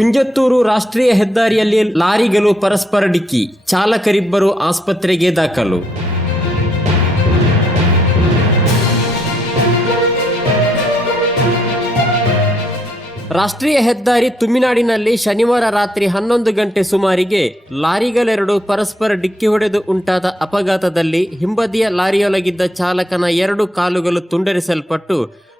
ಕುಂಜತ್ತೂರು ರಾಷ್ಟ್ರೀಯ ಹೆದ್ದಾರಿಯಲ್ಲಿ ಲಾರಿಗಳು ಪರಸ್ಪರ ಡಿಕ್ಕಿ. ಚಾಲಕರಿಬ್ಬರು ಆಸ್ಪತ್ರೆಗೆ ದಾಖಲು. ರಾಷ್ಟ್ರೀಯ ಹೆದ್ದಾರಿ ತುಮಿನಾಡಿನಲ್ಲಿ ಶನಿವಾರ ರಾತ್ರಿ ಹನ್ನೊಂದು ಗಂಟೆ ಸುಮಾರಿಗೆ ಲಾರಿಗಳೆರಡು ಪರಸ್ಪರ ಡಿಕ್ಕಿ ಹೊಡೆದು ಉಂಟಾದ ಅಪಘಾತದಲ್ಲಿ ಹಿಂಬದಿಯ ಲಾರಿಯೊಳಗಿದ್ದ ಚಾಲಕನ ಎರಡು ಕಾಲುಗಳು ತುಂಡರಿಸಲ್ಪಟ್ಟು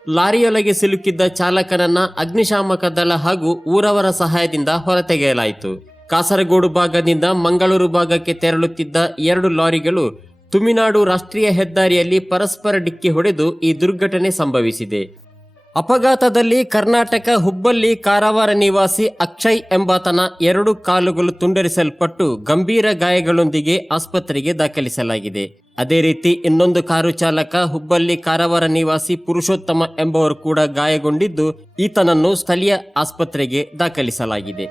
ಲಾರಿಯೊಳಗೆ ಸಿಲುಕಿದ್ದ ಚಾಲಕನನ್ನ ಅಗ್ನಿಶಾಮಕ ದಳ ಹಾಗೂ ಊರವರ ಸಹಾಯದಿಂದ ಹೊರತೆಗೆಯಲಾಯಿತು. ಕಾಸರಗೋಡು ಭಾಗದಿಂದ ಮಂಗಳೂರು ಭಾಗಕ್ಕೆ ತೆರಳುತ್ತಿದ್ದ ಎರಡು ಲಾರಿಗಳು ತುಮಿನಾಡು ರಾಷ್ಟ್ರೀಯ ಹೆದ್ದಾರಿಯಲ್ಲಿ ಪರಸ್ಪರ ಡಿಕ್ಕಿ ಹೊಡೆದು ಈ ದುರ್ಘಟನೆ ಸಂಭವಿಸಿದೆ. ಅಪಘಾತದಲ್ಲಿ ಕರ್ನಾಟಕ ಹುಬ್ಬಳ್ಳಿ ಕಾರವಾರ ನಿವಾಸಿ ಅಕ್ಷಯ್ ಎಂಬಾತನ ಎರಡು ಕಾಲುಗಳು ತುಂಡರಿಸಲ್ಪಟ್ಟು ಗಂಭೀರ ಗಾಯಗಳೊಂದಿಗೆ ಆಸ್ಪತ್ರೆಗೆ ದಾಖಲಿಸಲಾಗಿದೆ. ಅದೇ ರೀತಿ ಇನ್ನೊಂದು ಕಾರು ಚಾಲಕ ಹುಬ್ಬಳ್ಳಿ ಕಾರವಾರ ನಿವಾಸಿ ಪುರುಷೋತ್ತಮ ಎಂಬವರು ಕೂಡ ಗಾಯಗೊಂಡಿದ್ದು ಈತನನ್ನು ಸ್ಥಳೀಯ ಆಸ್ಪತ್ರೆಗೆ ದಾಖಲಿಸಲಾಗಿದೆ.